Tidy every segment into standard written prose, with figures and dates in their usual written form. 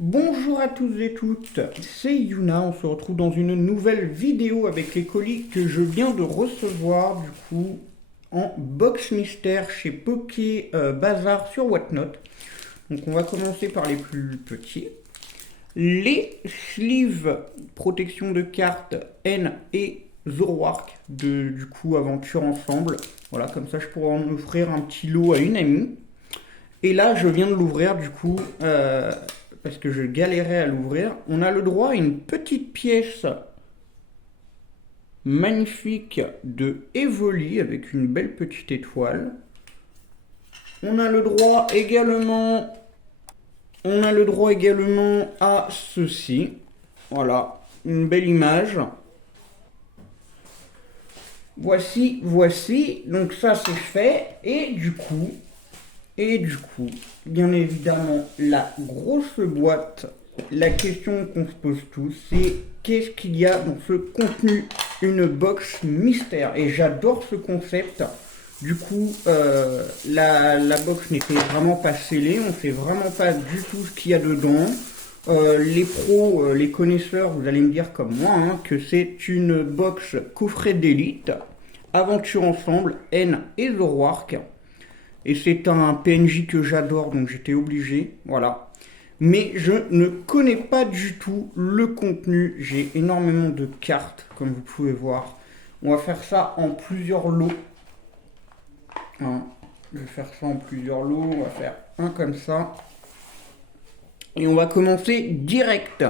Bonjour à tous et toutes, c'est Yuna, on se retrouve dans une nouvelle vidéo avec les colis que je viens de recevoir du coup en box mystère chez Poké Bazar sur Whatnot. Donc on va commencer par les plus petits. Les sleeves protection de cartes N et Zoroark de du coup aventure ensemble. Voilà, comme ça je pourrais en offrir un petit lot à une amie. Et là, je viens de l'ouvrir du coup, parce que je galérais à l'ouvrir. On a le droit à une petite pièce magnifique de Evoli avec une belle petite étoile. On a le droit également, on a le droit également à ceci. Voilà, une belle image. Voici. Donc ça c'est fait. Et du coup, bien évidemment, la grosse boîte, la question qu'on se pose tous, c'est qu'est-ce qu'il y a dans ce contenu? Une box mystère. Et j'adore ce concept. Du coup, la box n'était vraiment pas scellée, on ne sait vraiment pas du tout ce qu'il y a dedans. Les pros, les connaisseurs, vous allez me dire comme moi, hein, que c'est une box coffret d'élite, aventure ensemble, N et Zoroark. Et c'est un PNJ que j'adore, donc j'étais obligé, voilà. Mais je ne connais pas du tout le contenu. J'ai énormément de cartes, comme vous pouvez voir. On va faire ça en plusieurs lots. Hein. Je vais faire ça en plusieurs lots. On va faire un comme ça. Et on va commencer direct.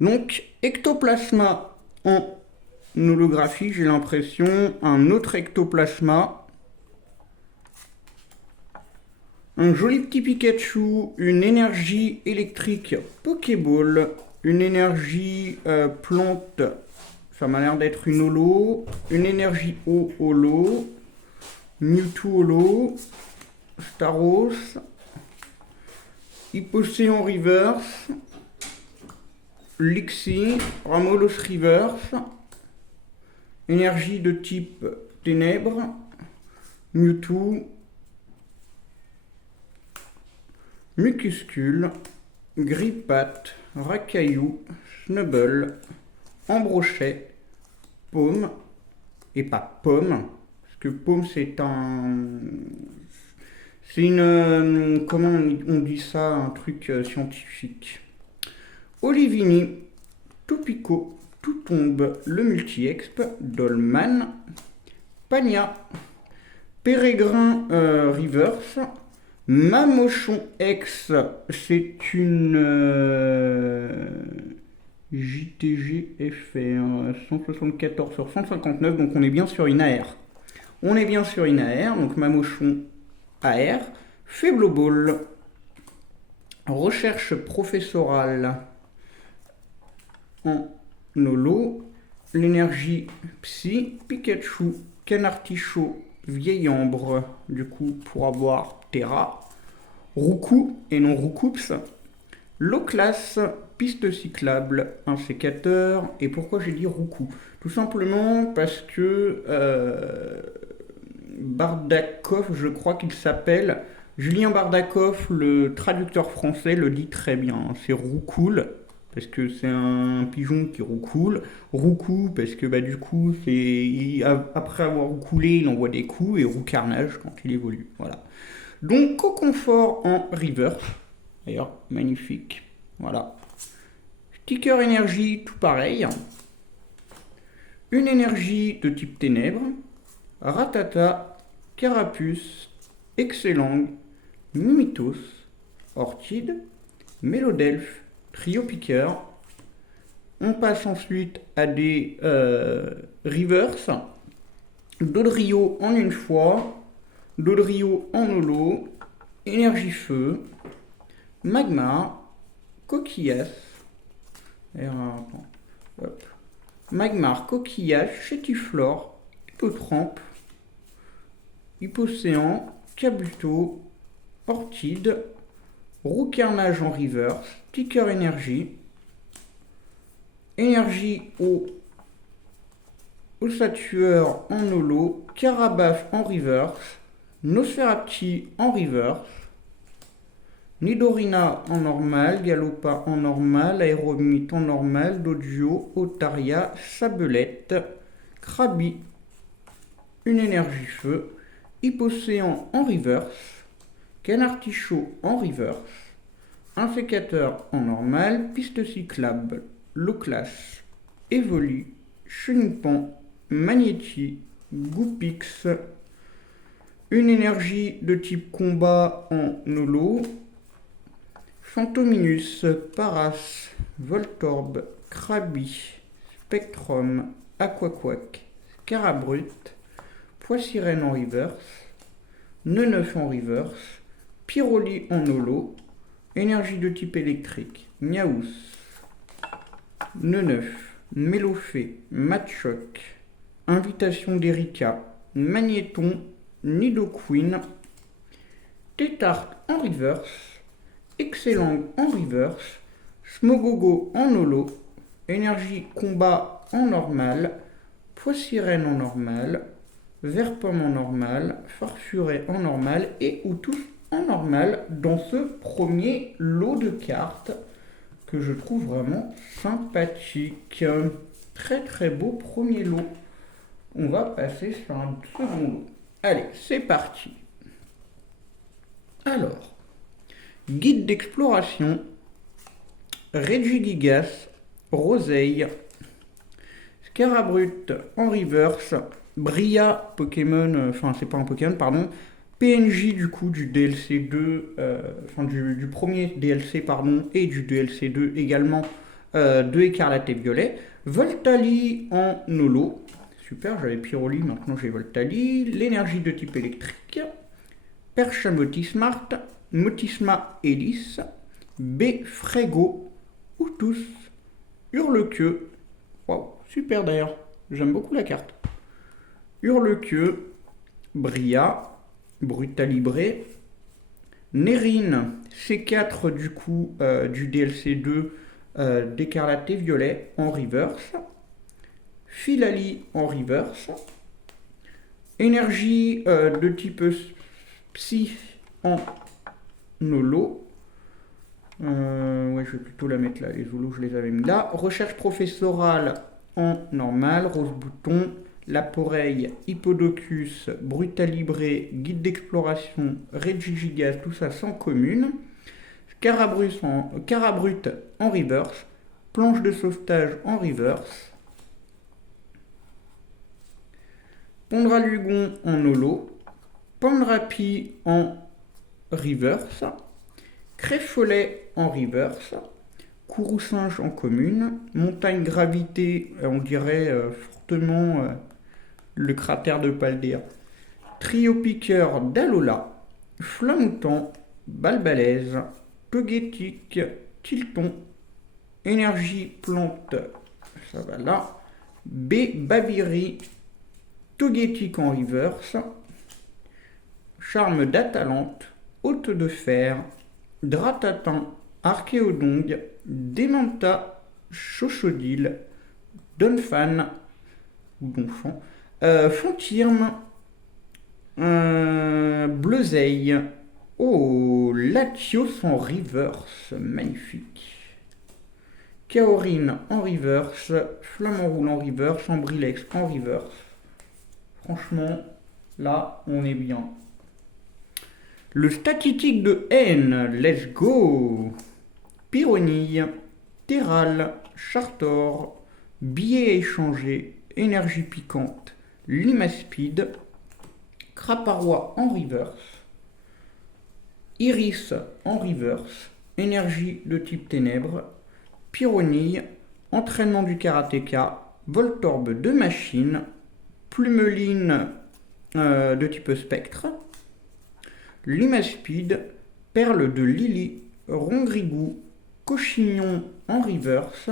Donc, ectoplasma en holographie, j'ai l'impression. Un autre ectoplasma. Un joli petit Pikachu, une énergie électrique Pokéball, une énergie plante, ça m'a l'air d'être une holo, une énergie eau holo, Mewtwo holo, Staros, Hypocéan reverse, Lixie, Ramolos reverse, énergie de type ténèbres, Mewtwo, Mucuscule, Grippat, Racaillou, Snubble, Ambrochet, Paume, et pas Pomme, parce que Paume c'est un... C'est une... comment on dit ça? Un truc scientifique. Olivini, Topico, Toutombe, le multi-exp, Dolman, Pagna, Pérégrin Reverse, Mamochon X, c'est une JTG FR 174 sur 159, donc on est bien sur une AR. Donc Mamochon AR, Faible Ball, recherche professorale en holo, l'énergie Psy, Pikachu, Canartichaud, Vieille Ambre, du coup pour avoir Terra, Roucou et non Roucoups, Low-Class, piste cyclable, un sécateur. Et pourquoi j'ai dit Roucou? Tout simplement parce que Bardakov, je crois qu'il s'appelle, Julien Bardakov, le traducteur français, le dit très bien. C'est Roucoule, parce que c'est un pigeon qui roucoule. Roucou, parce que bah, du coup, après avoir roucoulé, il envoie des coups, et roucarnage quand il évolue. Voilà. Donc, Coconfort en reverse. D'ailleurs, magnifique. Voilà. Sticker énergie, tout pareil. Une énergie de type ténèbres. Ratata, Carapuce, Excellang, Mimitos, Orchide, Mélodelphe, Trio Piqueur. On passe ensuite à des reverse. Dodrio en une fois. Dodrio en holo, énergie feu, magma, coquillas, magmar, coquillage, chétiflore, hippotrampe, hypocéan, cabuto, orchide, roucarnage en reverse, sticker énergie, énergie au osatueur en holo, carabaf en reverse, Nosferati en reverse, Nidorina en normal, Galopa en normal, Aéromite en normal, Dodio, Otaria, Sabelette, Krabi, une énergie feu, Hypocéan en reverse, Canartichaud en reverse, un sécateur en normal, piste cyclable, Loclash, Evoli, Chenipan, Magnéti, Goupix, une énergie de type combat en holo, Phantominus, Paras, Voltorb, Krabi, Spectrum, Aquaquack, Carabrut, Poissirène en reverse, Neneuf en reverse, Pyroli en holo, énergie de type électrique, Niaous, Neneuf, Mélofée, Matchoc, Invitation d'Erika, Magnéton, Nidoqueen, Tétart en reverse, Excellent en reverse, Smogogo en holo, énergie combat en normal, Poissirène en normal, Verpomme en normal, Farfuret en normal et ou tous en normal dans ce premier lot de cartes que je trouve vraiment sympathique. Très très beau premier lot. On va passer sur un second lot. Allez, c'est parti. Alors, guide d'exploration, Regigigas, Roseille, Scarabrut en reverse, Bria, Pokémon, enfin c'est pas un Pokémon, pardon, PNJ du coup du DLC 2, enfin du premier DLC pardon, et du DLC 2 également de Écarlate et Violet, Voltali en holo, super, j'avais Pyroli, maintenant j'ai Voltali, l'énergie de type électrique, Percha Motismart, Motisma Hélice, B Frégo, Outus, Hurlequeue, waouh, super d'ailleurs, j'aime beaucoup la carte. Hurlequeue, Bria, Brutalibré, Nérine, C4 du coup du DLC 2 d'Écarlate et Violet en reverse, Filali en reverse, énergie de type Psy en holo, ouais je vais plutôt la mettre là, les holos je les avais mis là, recherche professorale en normal, Rose Bouton, Laporeille, Hippodocus, Brutalibré, Guide d'exploration, Regigigas, tout ça sans commune. Carabrut en reverse. Planche de sauvetage en reverse. Pondralugon en holo. Pandrapi en reverse. Créfolet en reverse. Courroucinge en commune. Montagne gravité, on dirait fortement le cratère de Paldea. Trio piqueur d'Alola, Flamoutant, Balbalaise, Togetic, Tilton, Énergie plante, ça va là, B Babiri, Togetic en reverse, Charme d'Atalante, Hôte de fer, Dratatin, Archéodongue, Démenta, Chochodile, Donphan, ou Donphan, Fontirme, Bleuzeille, oh, Latios en reverse, magnifique. Kaorine en reverse, Flamant Roule en reverse, Ambrilex en reverse. Franchement, là, on est bien. Le statistique de haine, let's go. Pyronille, Terral, Chartor, Billet échangé, Énergie piquante, Limaspide, Craparois en reverse, Iris en reverse, énergie de type ténèbres, Pyronille, entraînement du karatéka, Voltorbe de machine, Plumeline de type spectre, Limaspide, Perle de Lily, Rongrigou, Cochignon en reverse,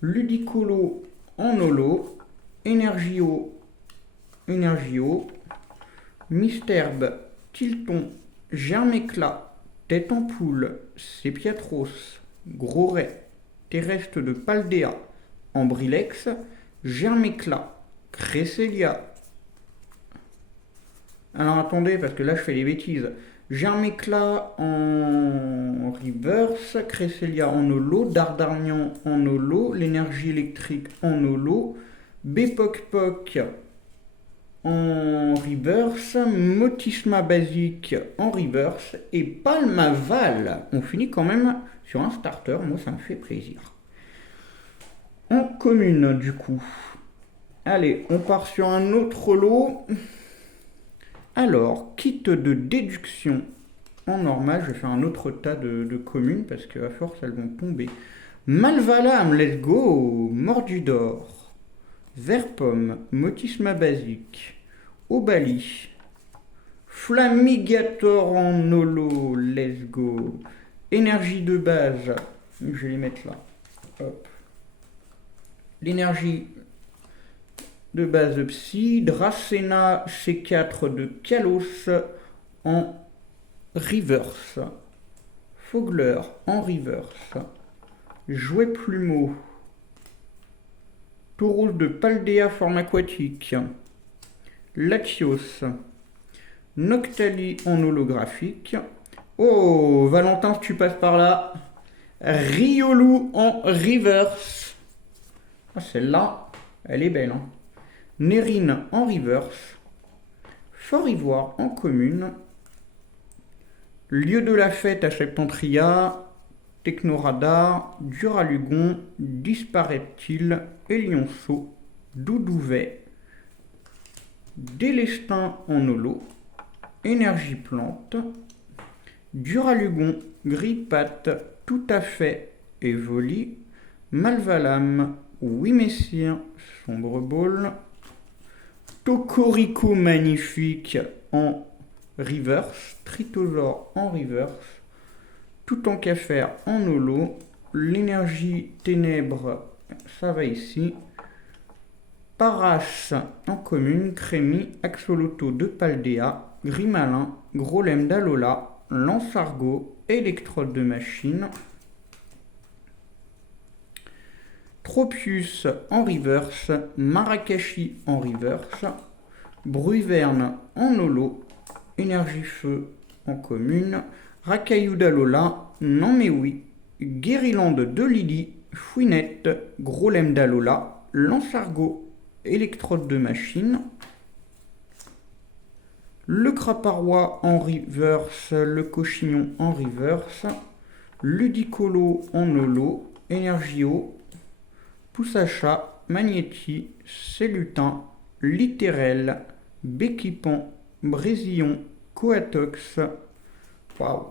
Ludicolo en holo, Energio, Misterbe, Tilton, Germéclat, Tête en poule, Sépiatros, Groret, Terrestre de Paldea, Ambrilex, Germéclat, Cresselia. Alors attendez, parce que là je fais des bêtises. Germécla en reverse, Cresselia en holo, Dardarnian en holo, l'énergie électrique en holo, Bepokpok en reverse, Motisma basique en reverse et Palmaval. On finit quand même sur un starter, moi ça me fait plaisir. En commune du coup. Allez, on part sur un autre lot. Alors, kit de déduction en normal, je vais faire un autre tas de communes parce qu'à force elles vont tomber. Malvalam, let's go. Mordudor, Verpomme, Motisma basique, Obali, Flamigator en holo, let's go. Énergie de base, je vais les mettre là. Hop. L'énergie de base Psy, Dracena C4 de Kalos en reverse, Fogler en reverse, Jouet Plumeau, Tauros de Paldea forme aquatique, Latios, Noctali en holographique, oh Valentin si tu passes par là, Riolu en reverse, ah, celle-là elle est belle hein. Nérine en reverse, Fort Ivoire en commune, Lieu de la fête à Septentria, Technoradar, Duralugon, Disparaît-il, Elionceau, Doudouvet, Délestin en holo, Énergie plante, Duralugon, Gripat, Tout à fait et Voli, Malvalam, Oui Messire, Sombre Ball, Tocorico magnifique en reverse, Tritosaure en reverse, Tout en qu'à faire en holo, l'énergie ténèbres, ça va ici, Paras en commune, Crémy, Axoloto de Paldea, Grimalin, Grolem d'Alola, Lansargot, Électrode de machine, Tropius en reverse, Marakashi en reverse, Bruverne en holo, Énergie feu en commune, Racaillou d'Alola, Non mais oui, Guériland de Lily, Fouinette, Grolem d'Alola, Lansargot, Électrode de machine, le Craparois en reverse, le Cochignon en reverse, Ludicolo en holo, Énergio, Poussacha, Magnéti, Célutin, Littéral, Béquipan, Brésillon, Coatox. Waouh!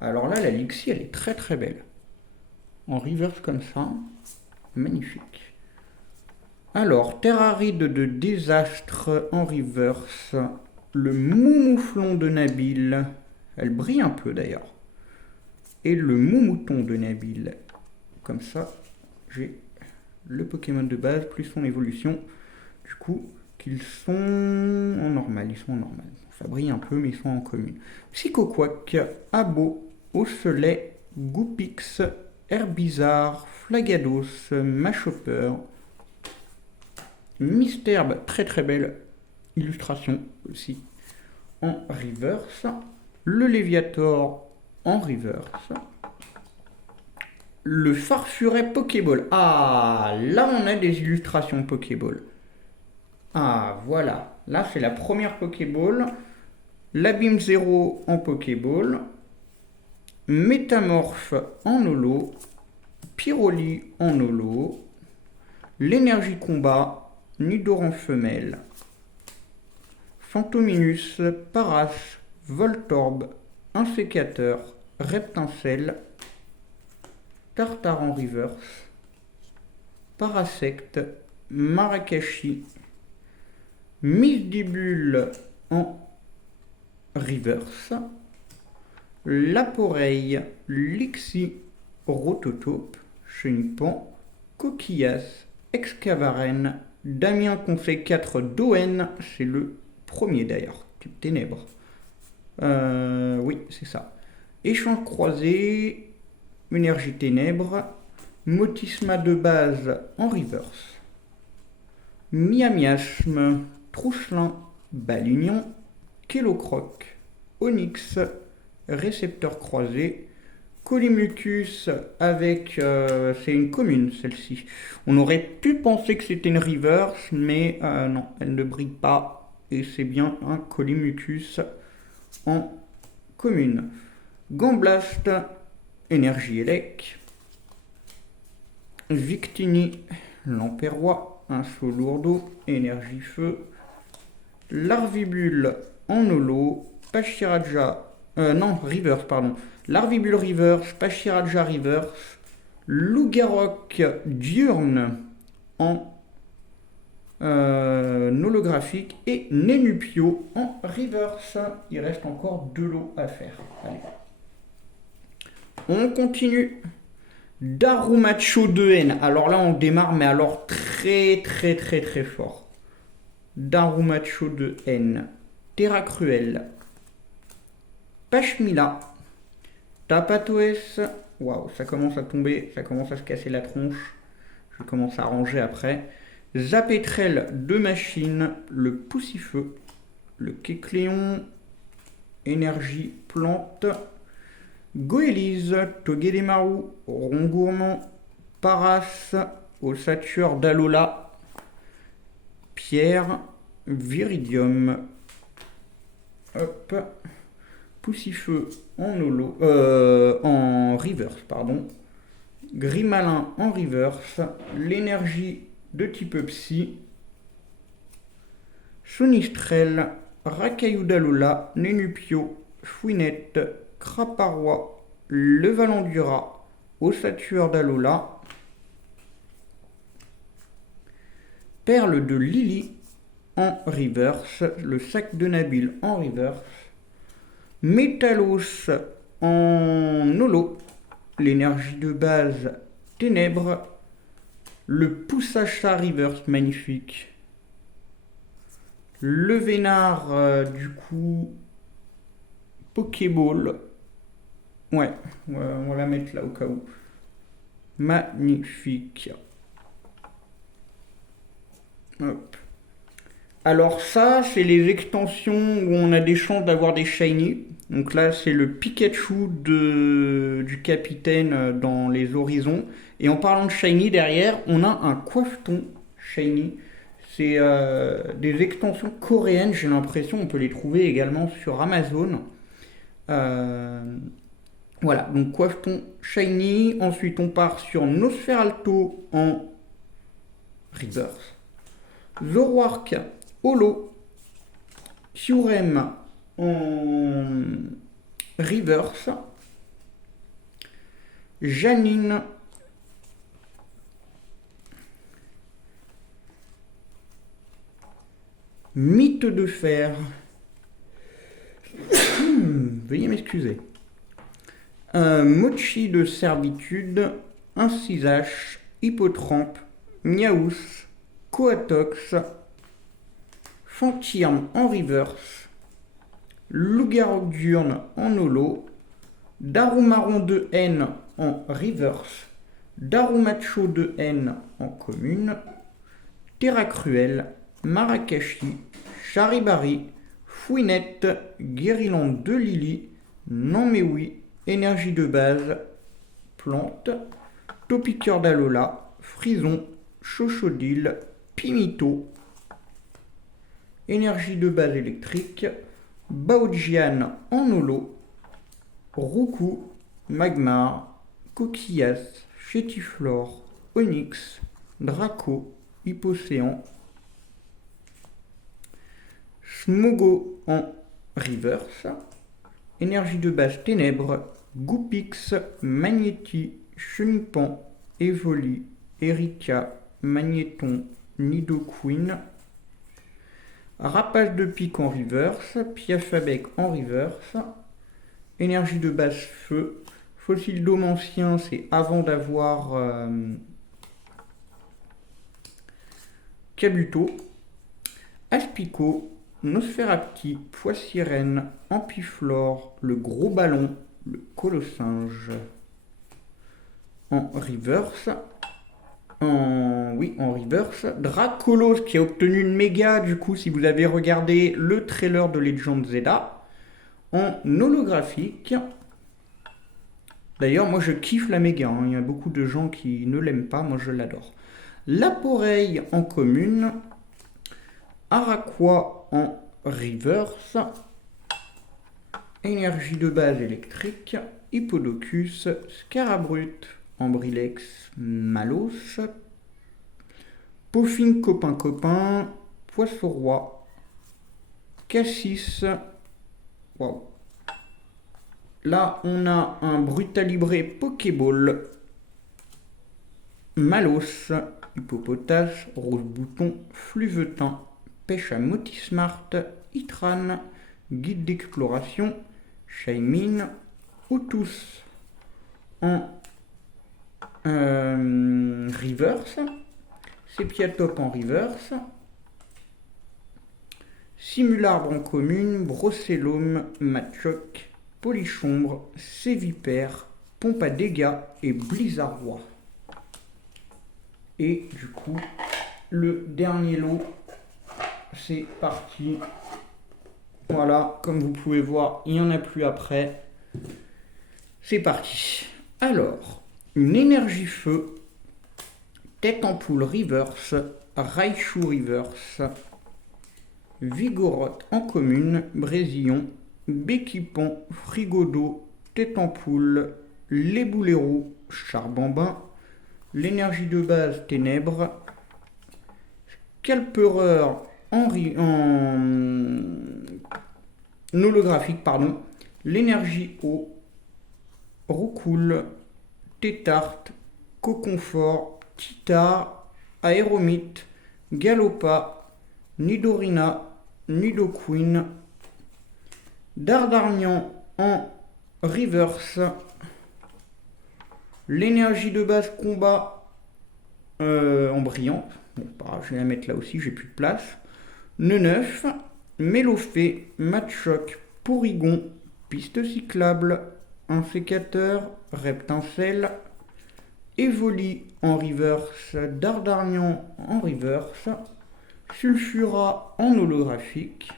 Alors là, la Lixie, elle est très très belle. En reverse comme ça, magnifique. Alors, Terraride de désastre en reverse, le Moumouflon de Nabil, elle brille un peu d'ailleurs, et le Moumouton de Nabil. Comme ça, j'ai le Pokémon de base plus son évolution. Du coup, qu'ils sont en normal, ils sont en normal. Ça brille un peu, mais ils sont en commune. Psychoquack, Abo, Osselet, Goupix, Herbizarre, Flagados, Machopper, Mysterbe, très très belle illustration aussi, en reverse. Le Léviator en reverse. Le Farfuret Pokéball. Ah, là on a des illustrations Pokéball. Ah, voilà. Là c'est la première Pokéball. L'Abîme Zéro en Pokéball. Métamorphe en holo. Pyroli en holo. L'énergie combat. Nidoran femelle. Fantominus, Paras, Voltorb, Insécateur, Reptincelle, Tartare en reverse, Parasect, Marakashi, Misdibule en reverse, Laporeille, Lixie, Rototope, Chenipan, Coquillas, Excavaren, Damien Conseil 4 d'Owen, c'est le premier d'ailleurs, type ténèbres. Oui, c'est ça. Échange croisé, énergie ténèbres, Motisma de base en reverse, Miamiasme, Trouchelin, Balignon, Kelocroc, Onyx, récepteur croisé. Kolimucus avec... c'est une commune celle-ci. On aurait pu penser que c'était une reverse, mais non, elle ne brille pas. Et c'est bien un Kolimucus en commune. Gamblast, énergie élec. Victini, Lamperrois, un saut lourdeau, énergie feu. Larvibule en holo, Pachiraja, non, reverse, pardon. Larvibule reverse, Pachiraja reverse. Lougarok diurne en holographique et Nenupio en reverse. Il reste encore 2 lots à faire. Allez. On continue. Darumacho 2N. Alors là, on démarre, mais alors très fort. Darumacho 2N. Terra Cruel. Pashmila. Tapatoes. Waouh, ça commence à tomber, ça commence à se casser la tronche. Je commence à ranger après. Zapetrel de machine. Le Poussifeu. Le Kécléon. Énergie plante. Goélise, Togedemaru, Rongourmand, Paras, Ossature d'Alola, Pierre, Viridium, hop, Poussifeu en holo, en reverse, pardon, Grimalin en reverse, l'énergie de type Psy, Sonistrel, Racaillou d'Alola, Nenupio, Fouinette, Craparois, le Valandura, Ossature d'Alola, Perle de Lily en reverse, le sac de Nabil en reverse, Métalos en holo, l'énergie de base Ténèbres, le Poussacha reverse magnifique, le Vénard du coup Pokéball. Ouais, on va la mettre là au cas où. Magnifique. Hop. Alors ça, c'est les extensions où on a des chances d'avoir des shiny. Donc là, c'est le Pikachu du capitaine dans les horizons. Et en parlant de shiny, derrière, on a un Coifton shiny. C'est des extensions coréennes, j'ai l'impression. On peut les trouver également sur Amazon. Voilà, donc Coifton shiny. Ensuite, on part sur Nosferalto en reverse. Zoroark holo. Kyurem en reverse. Janine Mythe de fer. Veuillez m'excuser. Mochi de servitude, Incisache, Hippotrampe, Miaous, Coatox, Fantirme en reverse, Lougarok diurne en holo, Darumaron de N en reverse, Darumacho de N en commune, Terra Cruel, Marakashi, Charibari, Fouinette, Guériland de Lily, Nanmewi, énergie de base, plante, Topiqueur d'Alola, Frison, Chochodil, Pimito, énergie de base électrique, Baojian en holo, Roukou, Magmar, Coquillas, Chétiflore, Onyx, Draco, Hypocéan, Smogo en reverse, énergie de base Ténèbres, Goupix, Magnéti, Chenipan, Evoli, Erika, Magnéton, Nidoqueen, Rapace de pique en reverse, Piafabec en reverse, énergie de base Feu, Fossile d'homme ancien, c'est avant d'avoir Kabuto, Aspico, Nosferapti, Poissirène, Ampiflore, le gros ballon, le colossinge en reverse. En reverse. Dracolos qui a obtenu une méga, du coup, si vous avez regardé le trailer de Legend Zelda. en holographique. D'ailleurs, moi je kiffe la méga, hein. Il y a beaucoup de gens qui ne l'aiment pas, moi je l'adore. Laporeille en commune. Araqua en reverse. Énergie de base électrique. Hippodocus. Scarabrut en Brilex Malos. Pauphine copain. Poisson-roi. Cassis. Waouh. Là, on a un Brutalibré Pokéball. Malos. Hippopotas. Rose-bouton. Fluvetin. Pêche à Motismart. Itran. Guide d'exploration. Shaymin. Outus en reverse. Sepiatop en reverse. Simularbre en commune. Brossellum. Machoc. Polichombre. Sévipère. Pompe à dégâts et Blizzardroi. Et du coup, le dernier lot, c'est parti. Voilà, comme vous pouvez voir, il n'y en a plus après. C'est parti. Alors, une énergie feu, tête en poule reverse, Raichu reverse, Vigoroth en commune, Brésillon, Béquipant, Frigodo, tête en poule, les bouleros, Charbambin, l'énergie de base Ténèbres, Scalpereur en holographique, pardon, l'énergie eau, Roucoule, Tétarte, Coconfort, Titar, Aéromite, Galopa, Nidorina, Nidoqueen, Dardarnian en reverse, l'énergie de base combat en brillant, bon, je vais la mettre là aussi, j'ai plus de place, Neneuf, Mélofée, Machoc, Porygon, piste cyclable, un sécateur, Reptincelle, Evoli en reverse, Dardarnian en reverse, Sulfura en holographique,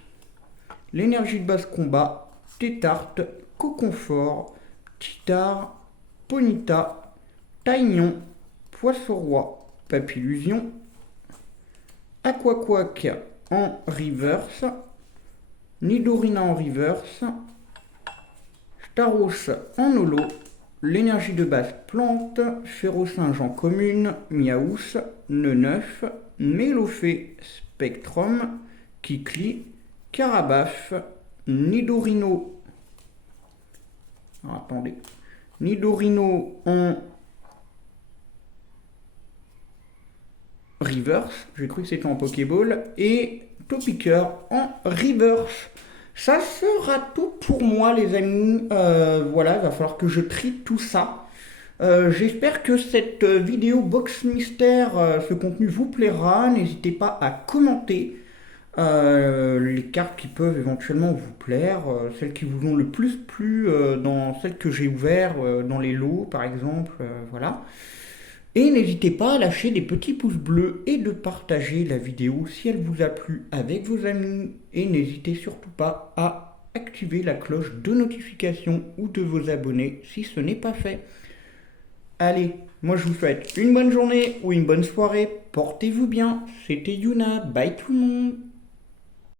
l'énergie de base combat, Tétarte, Coconfort, Titar, Ponyta, Taignon, Poisson-roi, Papillusion, Aquaquac en reverse, Nidorina en reverse, Staros en holo, l'énergie de base plante, Férocinge en commune, Miaous, Neneuf, Mélofée, Spectrum, Kikli, Carabaf, Nidorino. Attendez. Nidorino en reverse, j'ai cru que c'était en Pokéball, et Topiqueur en reverse. Ça sera tout pour moi les amis, voilà, il va falloir que je trie tout ça. J'espère que cette vidéo box mystère, ce contenu vous plaira, n'hésitez pas à commenter les cartes qui peuvent éventuellement vous plaire, celles qui vous ont le plus plu dans celles que j'ai ouvertes, dans les lots par exemple, voilà. Et n'hésitez pas à lâcher des petits pouces bleus et de partager la vidéo si elle vous a plu avec vos amis. Et n'hésitez surtout pas à activer la cloche de notification ou de vos abonnés si ce n'est pas fait. Allez, moi je vous souhaite une bonne journée ou une bonne soirée. Portez-vous bien. C'était Yuna. Bye tout le monde.